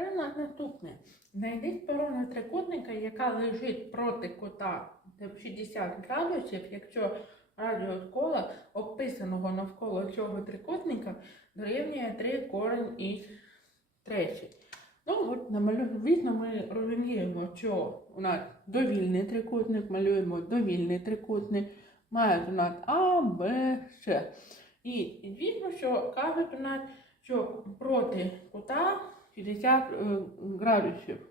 У наступне. Знайди сторону трикутника, яка лежить проти кута 60 градусів, якщо радіус кола, описаного навколо цього трикутника, дорівнює 3 корень із 3. Ну, от звісно, ми розуміємо, що у нас довільний трикутник, малюємо довільний трикутник, має у А, Б, С. І звісно, що кажуть у нас, що проти кута 60 е, градусів.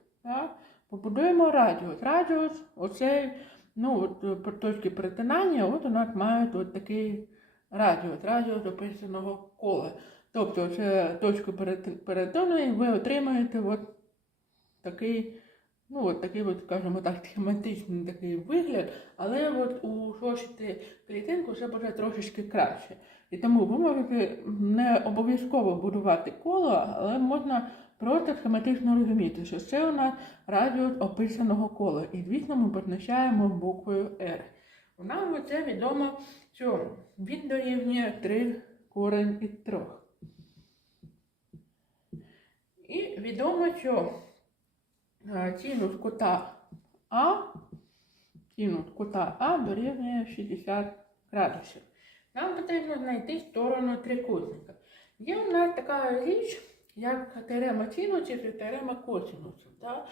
Побудуємо радіус. Радіус, оцей, ну, е, точці перетинання, от у нас мають от такий радіус, радіус описаного кола. Тобто це точку перет- перетину, ви отримаєте от такий, ну, от такий, от, скажімо так, схематичний такий вигляд, але от у зошиті клітинку це буде трошечки краще. І тому ви можете не обов'язково будувати коло, але можна просто схематично розуміти, що це у нас радіус описаного кола. І звісно, ми позначаємо буквою R. У нас це відомо, що він дорівнює 3 корень із 3. І відомо, що е, синус кута А, синус кута А дорівнює 60 градусів. Нам потрібно знайти сторону трикутника. Є у нас така річ, як теорема синусів і теорема косинусів. Да?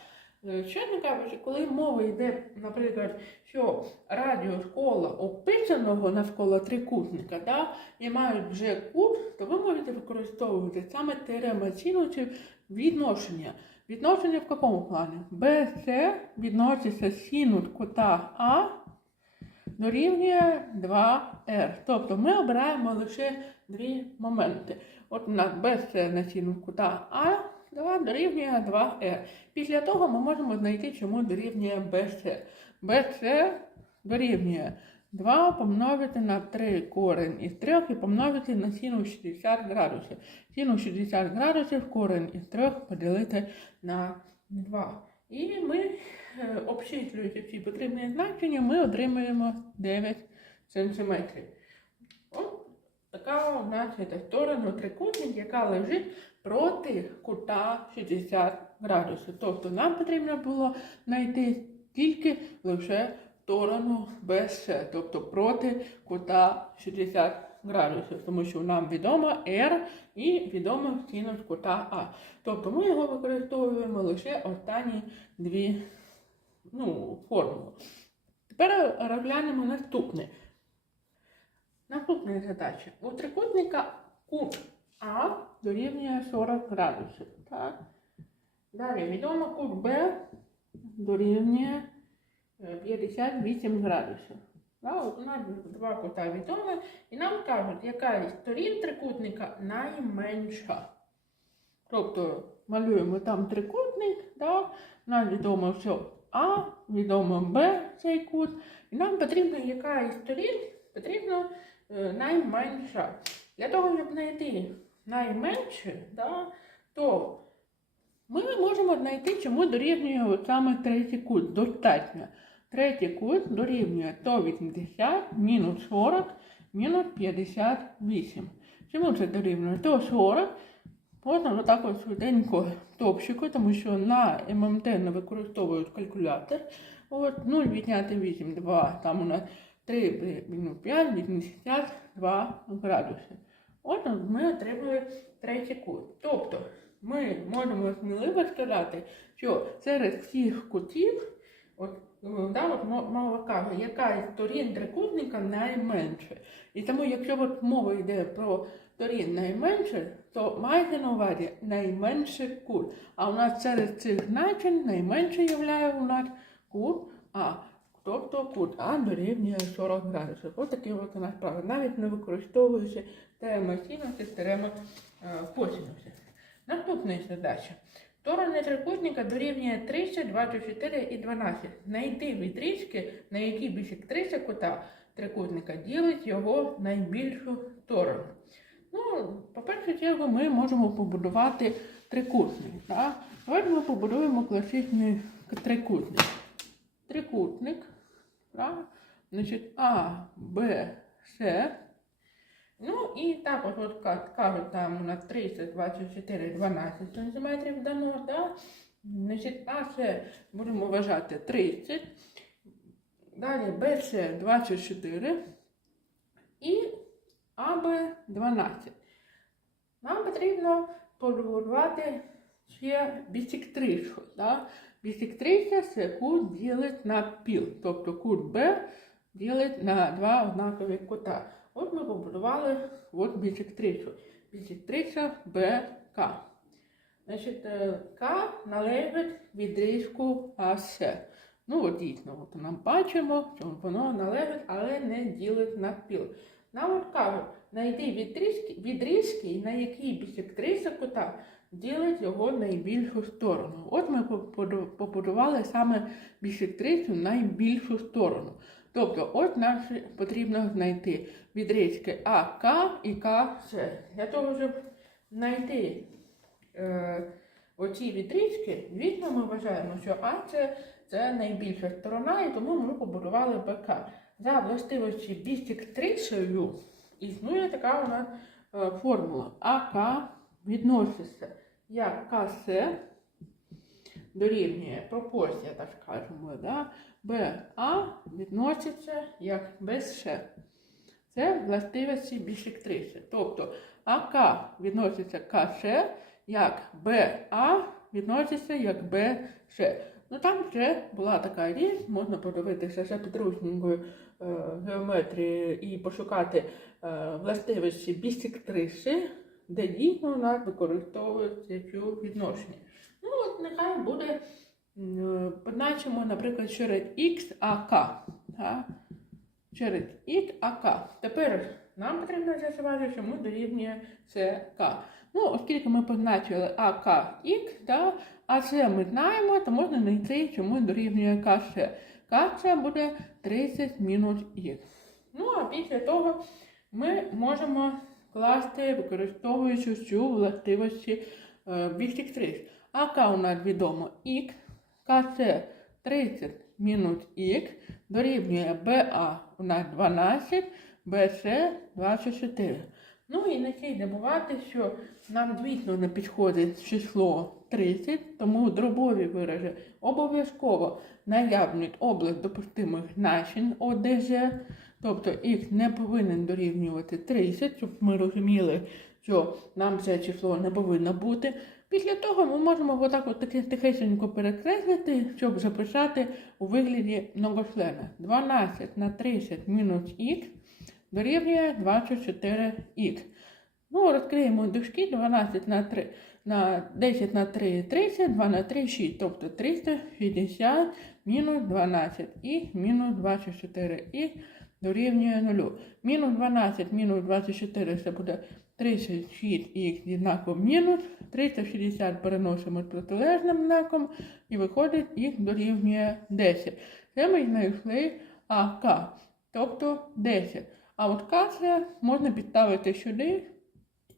Е, Чесно кажучи, коли мова йде, наприклад, що радіус кола описаного навколо трикутника, да, і мають вже кут, то ви можете використовувати саме теорема синусів відношення. Відношення в якому плані? BC відноситься синус кута А дорівнює 2R. Тобто ми обираємо лише дві моменти. От у нас BC на синус кута А 2 дорівнює 2R. Після того ми можемо знайти, чому дорівнює BC. BC дорівнює 2 помножити на 3 корень із 3 і помножити на синус 60 градусів. Синус 60 градусів корень із 3 поділити на 2. І ми, е, обчислюючи всі потрібні значення, ми отримуємо 9 см. Така у нас є сторона трикутник, яка лежить проти кута 60 градусів. Тобто нам потрібно було знайти тільки лише сторону без «С», тобто проти кута 60 градусів, тому що нам відомо R і відомо синус кута А. Тобто ми його використовуємо лише останні дві ну, формули. Тепер розглянемо наступне. Наступна задача. У трикутника кут А дорівнює 40 градусів. Так? Далі відомо кут Б дорівнює е, 58 градусів. Да, от у нас два кута відомі, і нам кажуть, яка із сторін трикутника найменша. Тобто малюємо там трикутник, да, нам відомо, що А, відомо Б цей кут, і нам потрібно, яка із сторін потрібно е, найменша. Для того, щоб знайти найменше, да, то ми можемо знайти, чому дорівнює саме третій кут. Достатньо. Третій кут дорівнює 180 мінус 40 мінус 58. Чому це дорівнює? То 40 можна отак от швиденько топчику, тому що на ММТ не використовують калькулятор. От 0 відняти 8, 2, там у нас 3 мінус 5, 82 градуси. От ми отримали третій кут. Тобто ми можемо сміливо сказати, що серед всіх кутів, от, да, от мова каже, яка із сторін трикутника найменше. І тому, якщо от мова йде про сторін найменше, то майте на увазі найменший кут. А у нас серед цих значень найменше є у нас кут А. Тобто кут А дорівнює 40 градусів. Ось такий от у нас правило. Навіть не використовуючи теорема синусів, теорема е, косинусів. Наступна задача. Сторони трикутника дорівнює 30, 24 і 12. Знайти відрізки, на які бісектриса кута трикутника ділить його найбільшу сторону. Ну, по першу чергу, ми можемо побудувати трикутник. Так? Давайте ми побудуємо класичний трикутник. Трикутник. Так? Значить, А, Б, С. Ну і також от кажуть, там у нас 30, 24, 12 см дано, да? Значить, А це будемо вважати 30. Далі Б це 24 і АБ 12. Нам потрібно побудувати ще бісектрису. Да? Бісектриса це кут ділить на піл, тобто кут Б ділить на два однакові кута. От ми побудували от бісектрису. Бісектриса БК. Значить, е, К належить відрізку АС. Ну, от дійсно, от нам бачимо, що воно належить, але не ділить на піл. Нам от кажуть, знайди відрізки, відрізки, на якій бісектриса кута ділить його найбільшу сторону. От ми побудували саме бісектрису найбільшу сторону. Тобто, от нам потрібно знайти відрізки АК і КС. Для того, щоб знайти е, оці відрізки, звісно, ми вважаємо, що А це, це найбільша сторона, і тому ми побудували БК. За властивості бісектрисою існує така у нас е, формула. АК відноситься як КС дорівнює пропорція, так скажемо, да? БА відноситься як БС. Це властивості бісектриси. Тобто АК відноситься КС, як БА відноситься як БШ. Ну там вже була така річ, можна подивитися за підручникою е, геометрії і пошукати е, властивості бісектриси, де дійсно у нас використовується цю відношення. Ну от нехай буде, позначимо, наприклад, через X АК. Да? Через X АК. Тепер нам потрібно з'ясувати, що ми дорівнює ЦК. Ну, оскільки ми позначили АК Х, да, а це ми знаємо, то можна знайти, що ми дорівнює КС. КС буде 30 мінус Х. Ну, а після того ми можемо класти, використовуючи цю властивості е, бісектрис. АК у нас відомо Х, КС 30 мінус Х, дорівнює БА у нас 12, БС 24. Ну і не слід забувати, що нам, звісно, не підходить число 30, тому дробові вирази обов'язково наявнюють область допустимих значень ОДЖ, тобто х не повинен дорівнювати 30, щоб ми розуміли, що нам це число не повинно бути. Після того ми можемо отак от тихесенько перекреслити, щоб записати у вигляді многочлена. 12 на 30 мінус х дорівнює 24х. Ну, розкриємо дужки 12 на 3 на 10 на 3 30, 2 на 3 6, тобто 360 мінус 12 і мінус 24 і дорівнює 0. Мінус 12 мінус 24 це буде 36х зі мінус, 360 переносимо з протилежним знаком і виходить х дорівнює 10. Це ми знайшли АК, тобто 10. А от К це можна підставити сюди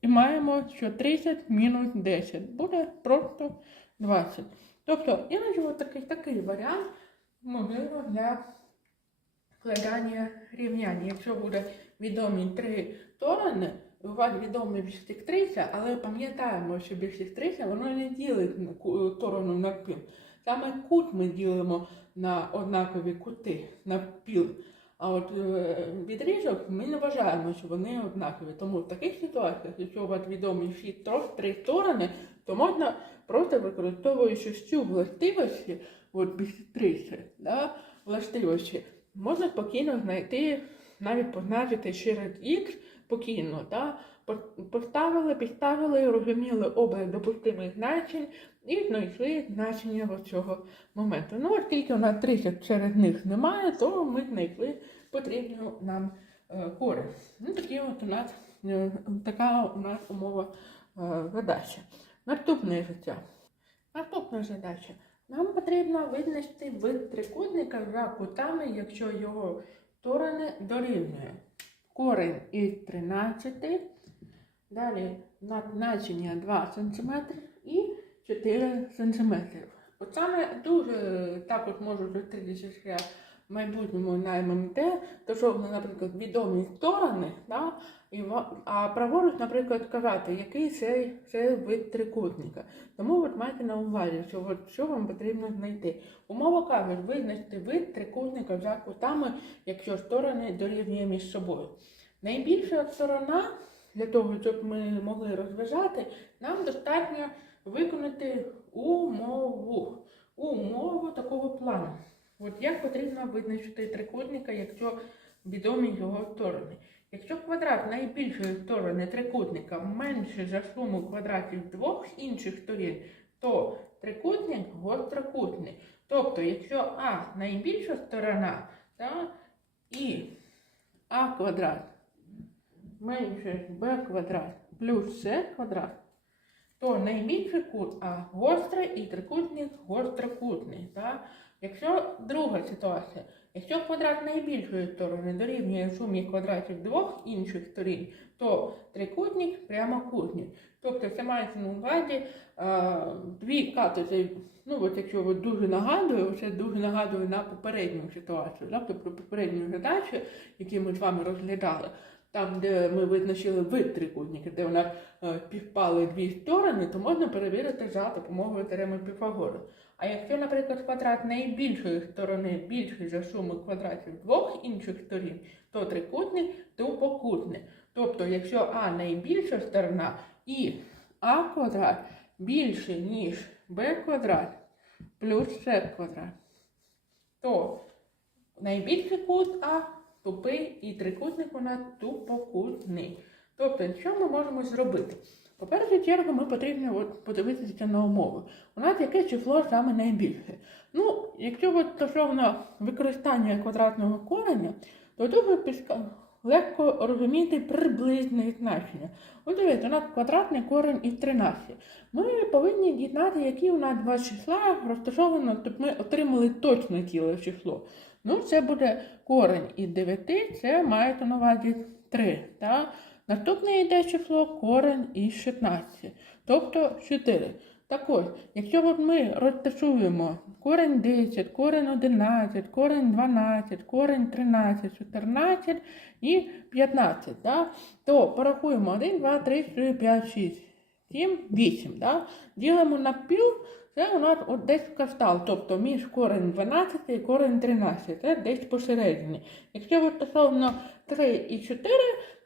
і маємо, що 30 мінус 10 буде просто 20. Тобто, іноді такий, такий варіант можливо для складання рівняння. Якщо буде відомі три сторони, у вас відомі бісектриса, але пам'ятаємо, що бісектриса воно не ділить на сторону на піл. Саме кут ми ділимо на однакові кути, на піл. А от відрізок ми не вважаємо, що вони однакові. Тому в таких ситуаціях, якщо у вас відомі всі три сторони, то можна просто використовуючи цю властивості, от бісектриси, да, властивості, можна спокійно знайти, навіть позначити через Х спокійно. Да, поставили, підставили, розуміли область допустимих значень і знайшли значення цього моменту. Ну, оскільки у нас 30 через них немає, то ми знайшли потрібну нам е, користь. Ну, такі от у нас, е, така у нас умова е, задача. Наступне життя. Наступна задача. Нам потрібно визначити вид трикутника за кутами, якщо його сторони дорівнює. Корень із 13, далі надзначення 2 см і 4 см. От саме дуже також можу зустрітися майбутньому на ММТ, то що вони, наприклад, відомі сторони, да? і, а праворуч, наприклад, казати, який це, це вид трикутника. Тому от майте на увазі, що, от, що вам потрібно знайти. Умова кажуть, визначити вид трикутника за кутами, якщо сторони дорівнює між собою. Найбільша сторона для того, щоб ми могли розв'язати, нам достатньо виконати умову. Умову такого плану. От як потрібно визначити трикутника, якщо відомі його сторони. Якщо квадрат найбільшої сторони трикутника менше за суму квадратів двох інших сторін, то трикутник гострокутний. Тобто, якщо А найбільша сторона, та, і А квадрат менше Б квадрат плюс С квадрат, то найбільший кут А гострий і трикутник гострокутний. Якщо друга ситуація, якщо квадрат найбільшої сторони дорівнює сумі квадратів двох інших сторін, то трикутник прямокутник. Тобто це мається на увазі е, дві катети. Ну, от якщо от дуже нагадую, це дуже нагадує на попередню ситуацію, тобто про попередню задачу, які ми з вами розглядали. Там, де ми визначили вид трикутника, де у нас е, півпали дві сторони, то можна перевірити за допомогою теореми Піфагора. А якщо, наприклад, квадрат найбільшої сторони більший за суму квадратів двох інших сторін, то трикутник тупокутний. Тобто, якщо А найбільша сторона і А квадрат більше, ніж Б квадрат плюс С квадрат, то найбільший кут А тупий і трикутник у нас тупокутний. Тобто, що ми можемо зробити? По першу чергу, ми потрібно от подивитися на умови. У нас яке число саме найбільше. Ну, якщо от стосовно використання квадратного кореня, то дуже легко розуміти приблизне значення. От дивіться, у нас квадратний корень із 13. Ми повинні дізнати, які у нас два числа розташовано, щоб ми отримали точне ціле число. Ну, це буде корень із 9, це маєте на увазі 3. Так? Наступне йде число корень із 16, тобто 4. Так ось, якщо от ми розташуємо корень 10, корень 11, корень 12, корень 13, 14 і 15, да? то порахуємо 1, 2, 3, 4, 5, 6, 7, 8. Да? Ділимо на пів, це у нас от десь каштал, тобто між корень 12 і корень 13, це десь посередині. Якщо от стосовно 3 і 4,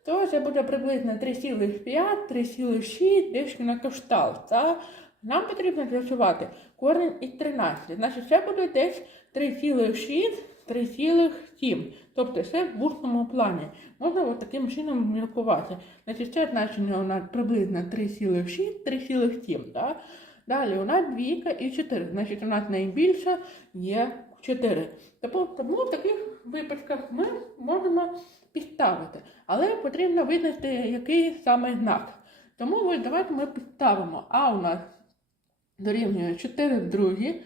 то це буде приблизно 3,5, 3,6, десь на каштал. Та? Нам потрібно з'ясувати корень із 13. Значить, це буде десь 3,6, 3,7. Тобто це в усному плані. Можна от таким чином міркувати. Значить, це значення у нас приблизно 3,6, 3,7. Да? Далі у нас двійка і 4. Значить, у нас найбільше є 4. Тому, тому в таких випадках ми можемо підставити. Але потрібно визначити, який саме знак. Тому ось давайте ми підставимо. А у нас дорівнює 4 в другій.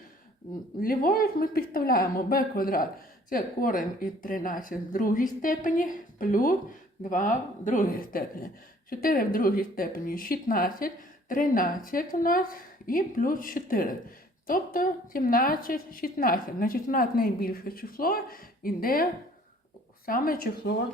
Ліворуч ми підставляємо b квадрат. Це корень із 13 в другій степені плюс 2 в другій степені. 4 в другій степені 16, 13 у нас і плюс 4. Тобто 17, 16. Значить, у нас найбільше число йде саме число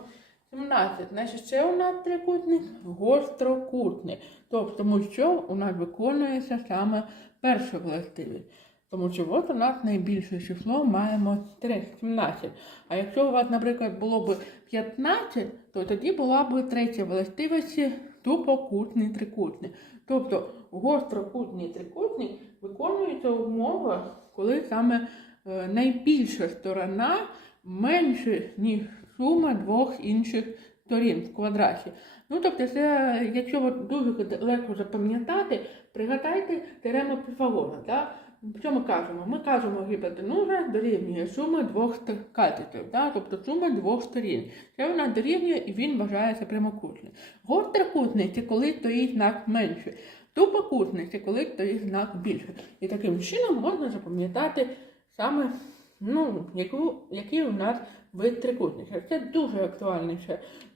17. Значить, це у нас трикутник гострокутний. Тобто, тому що у нас виконується саме перша властивість. Тому що от у нас найбільше число маємо 3, 17. А якщо у вас, наприклад, було б 15, то тоді була б третя властивість тупокутний трикутник. Тобто гострокутний трикутник виконується умова, коли саме е, найбільша сторона менше, ніж сума двох інших сторін в квадраті. Ну, тобто, це, якщо дуже легко запам'ятати, пригадайте теорему Піфагора. Да? Що ми кажемо? Ми кажемо гіпотенуза дорівнює суми двох катетів, да? тобто суми двох сторін. Це вона дорівнює і він вважається прямокутним. Гострокутний це коли стоїть знак менше. Тупокутний це коли стоїть знак більше. І таким чином можна запам'ятати саме ну, яку, який у нас вид трикутника. Це дуже актуальне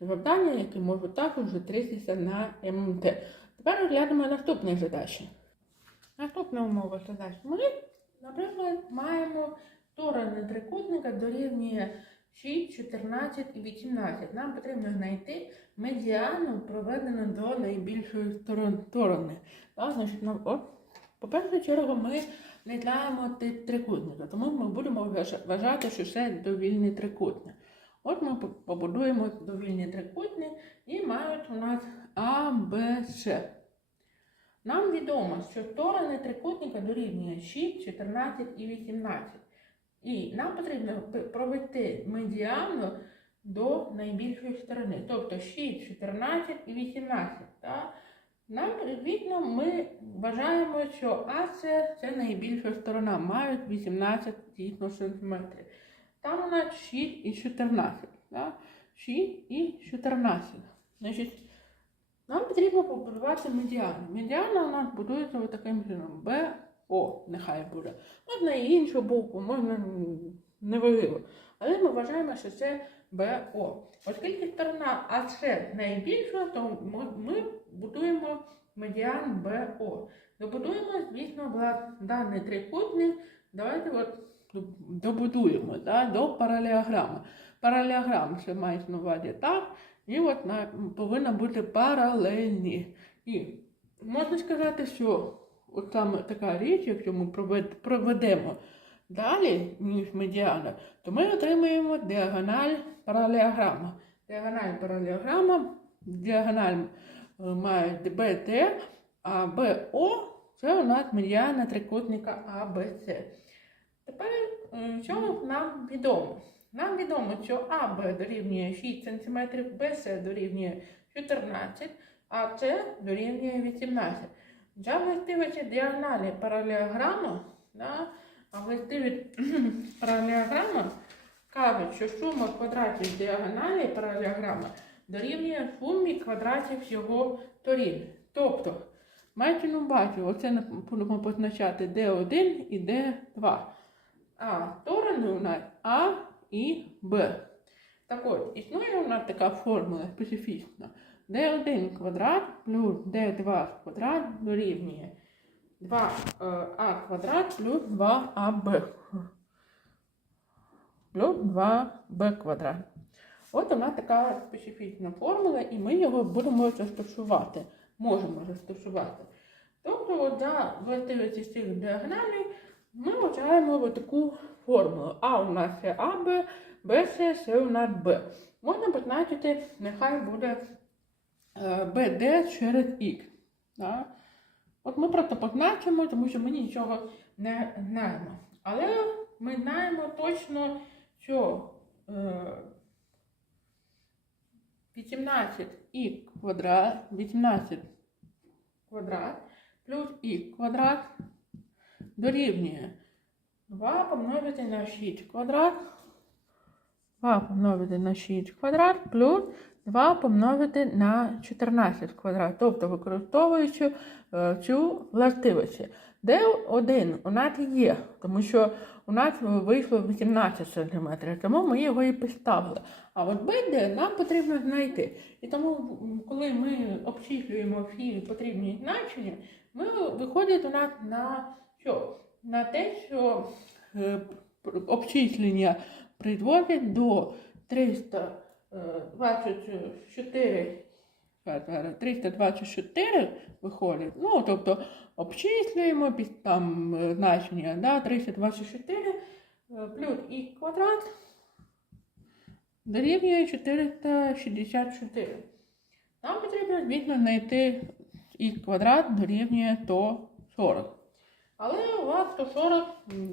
завдання, яке може також зустрітися на ММТ. Тепер розглянемо наступні задачі. Наступна умова задач. Ми, наприклад, маємо сторони трикутника дорівнює 6, 14 і 18. Нам потрібно знайти медіану, проведену до найбільшої сторон- сторони. По першу чергу ми знайдемо тип трикутника, тому ми будемо вважати, що це довільний трикутник. От ми побудуємо довільний трикутник і мають у нас А, Б, С. Нам відомо, що сторони трикутника дорівнює 6, 14 і 18. І нам потрібно провести медіану до найбільшої сторони. Тобто 6, 14 і 18. Так? Нам відповідно ми вважаємо, що АС це найбільша сторона, мають 18 дійсно сантиметрів. Там у нас 6 і 14. Так? 6 і 14. Значить, нам потрібно побудувати медіану. Медіана у нас будується таким чином. БО нехай буде. Можна і іншу букву, можна м, неважливо. Але ми вважаємо, що це БО. Оскільки сторона АС найбільша, то ми, будуємо медіан БО. Добудуємо, звісно, даний трикутник. Давайте от добудуємо да, до паралеограми. Паралеограма це мається на увазі так. І от на, повинна бути паралельні. І можна сказати, що от саме така річ, якщо ми проведемо далі, ніж медіана, то ми отримаємо діагональ паралеограма. Діагональ паралеограма, діагональ е, має БТ, а БО це у нас медіана трикутника АБЦ. Тепер, е, що нам відомо? Нам відомо, що АБ дорівнює 6 см, БС дорівнює 14, а С дорівнює 18. За властивості діагоналі паралеограма, да, а властивість паралеограма кажуть, що сума квадратів діагоналі паралеограма дорівнює сумі квадратів його сторін. Тобто, маючи на увазі, оце будемо позначати D1 і D2. А сторони у нас А і Б. Так от, існує у нас така формула специфічна. D1 квадрат плюс D2 квадрат дорівнює 2а квадрат плюс 2аб. Плюс 2b квадрат. От вона така специфічна формула, і ми його будемо застосувати. Можемо застосувати. Тобто, за властивості цих діагоналей ми вважаємо таку формулу. А у нас це АБ, Б це, це у нас Б. Можна позначити, нехай буде е, БД через Х. От ми просто позначимо, тому що ми нічого не знаємо. Але ми знаємо точно, що е, 18 і квадрат, 18 квадрат плюс і квадрат дорівнює 2 помножити на 6 квадрат. 2 помножити на 6 квадрат плюс 2 помножити на 14 квадрат, тобто використовуючи е, цю властивості. Де 1 у нас є, тому що у нас вийшло 18 см, тому ми його і поставили. А от БД нам потрібно знайти. І тому, коли ми обчислюємо всі потрібні значення, ми виходить у нас на що? На те, що е, обчислення призводить до 300. см. Е, 24, 324 виходить. Ну, тобто обчислюємо там е, значення да, 324 е, плюс і квадрат дорівнює 464. Нам потрібно, звісно, знайти і квадрат дорівнює 140. Але у вас 140,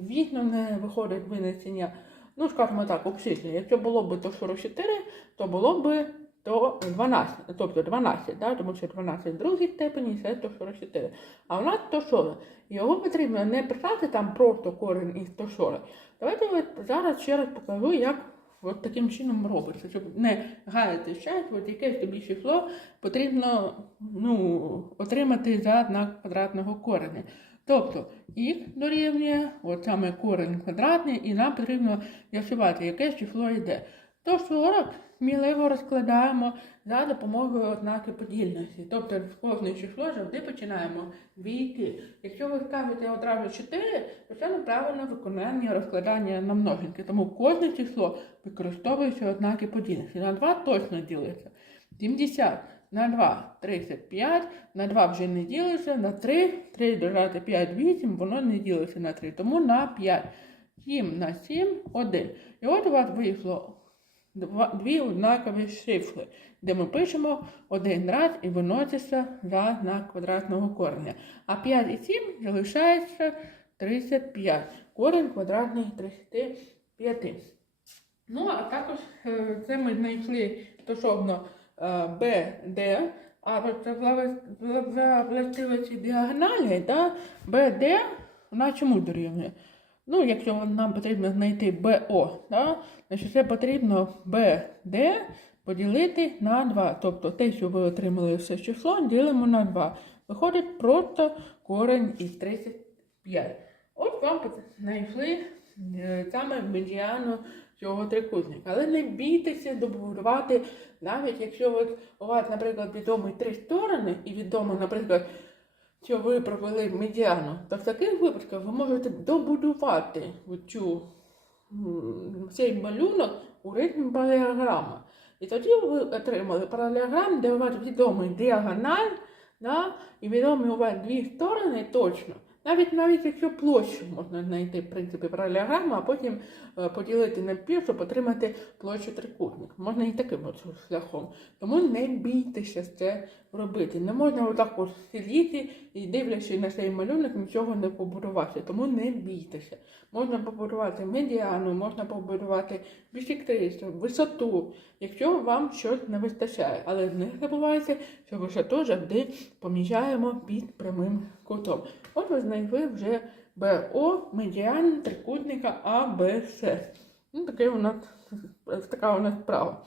звісно, не виходить винесення ну, скажімо так, обчислення. Якщо було б 144, то було б то 12, тобто 12, да? тому що 12 в другій степені це 144. А у нас 140. Його потрібно не писати там просто корінь із 140. Давайте от зараз ще раз покажу, як от таким чином робиться, щоб не гаяти час, от якесь тобі число потрібно ну, отримати за знак квадратного кореня. Тобто х дорівнює, от саме корень квадратний, і нам потрібно з'ясувати, яке число йде. то 40 сміливо розкладаємо за допомогою ознаки подільності. Тобто кожне число завжди починаємо двійки. Якщо ви ставите одразу 4, то це неправильне виконання розкладання на множинки. Тому кожне число використовується ознаки подільності. На 2 точно ділиться. 70 на 2 35, на 2 вже не ділиться, на 3, 3 додати 5, 8, воно не ділиться на 3, тому на 5. 7 на 7, 1. І от у вас вийшло дві однакові цифри, де ми пишемо один раз і виноситься за знак квадратного кореня. А 5 і 7 залишається 35. Корень квадратний 35. Ну, а також е, це ми знайшли стосовно е, а за влави- за- за властивості діагоналі, да, BD, вона чому дорівнює? Ну, якщо нам потрібно знайти BO, да, значить це потрібно BD поділити на 2. Тобто те, що ви отримали все число, ділимо на 2. Виходить просто корень із 35. От вам знайшли е, саме медіану цього трикутника. Але не бійтеся добудувати, навіть якщо от у вас, наприклад, відомі три сторони, і відомо, наприклад, що ви провели медіану, то в таких випадках ви можете добудувати цю, цей малюнок у ритмі паралелограма. І тоді ви отримали паралелограм, де у вас відомий діагональ, да, і відомі у вас дві сторони точно. Навіть навіть якщо площу можна знайти в принципі паралелограму, а потім е, поділити на пів, щоб отримати площу трикутник. Можна і таким от шляхом. Тому не бійтеся це робити. Не можна отак от сидіти і дивлячись на цей малюнок, нічого не побудувати. Тому не бійтеся. Можна побудувати медіану, можна побудувати бісектрису, висоту, якщо вам щось не вистачає. Але не забувайте, що висоту завжди поміщаємо під прямим кутом. От ви знайшли вже БО медіан трикутника АБС. Ну, таке у нас, така у нас справа.